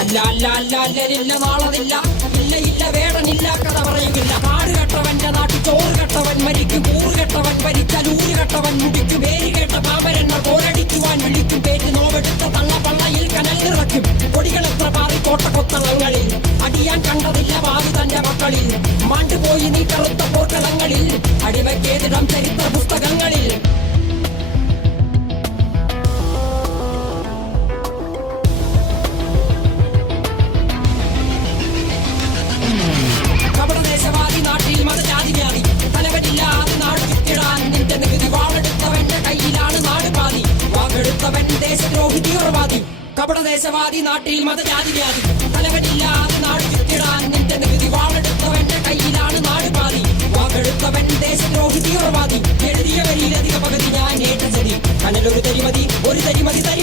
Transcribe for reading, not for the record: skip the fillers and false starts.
അല്ല അല്ല അല്ല അല്ലരില്ല നാളതില്ല, ഇല്ല ഇല്ല വേടനില്ല കഥ പറയുകില്ല. കാട് കെട്ടവന്റെ നാട്ടിൽ ചോറ് കെട്ടവൻ മരിക്കും, കൂറ് കെട്ടവൻ ഭരിച്ചാൽ ഊര് കെട്ടവൻ മുടിക്കും. പേര് കേട്ട പാമ്പരെണ്ണ പോരടിക്കുവാൻ വിളിക്കും, പേര് നോവെടുത്ത തള്ള പള്ളയിൽ കനൽ നിറയ്ക്കും. കൊടികളെത്ര പാറി കോട്ടക്കൊത്തളങ്ങളിൽ അടിയാൻ കണ്ടതില്ല ഭാവി തന്റെ മക്കളിൽ. മാണ്ടുപോയി നീ കറുത്ത പോർക്കളങ്ങളിൽ, അടിവയ്ക്കേതിടം ചരിത്ര പുസ്തകങ്ങളിൽ. കപടദേശവാദി നാട്ടിൽ മതജാതി വ്യാധി, തലവനില്ലാതെ നാട് ചുറ്റിടാൻ നിന്റെ നികുതി. വാളെടുത്തവന്റെ കയ്യിലാണ് നാട് പാതി, വാക്കെടുത്തവൻ ദേശദ്രോഹി തീവ്രവാദി. കപടദേശവാദി നാട്ടിൽ മതജാതി വ്യാധി, തലവനില്ലാതെ നാട് ചുറ്റിടാൻ നിന്റെ നികുതി. വാളെടുത്തവന്റെ കയ്യിലാണ് നാട് പാതി, വാക്കെടുത്തവൻ ദേശദ്രോഹി തീവ്രവാദി. എഴുതിയ വരിയിലധിക പകുതി ഞാൻ ഏറ്റ ചതി, കനലൊരു തരിമതി ഒരു തരിമതി തരി.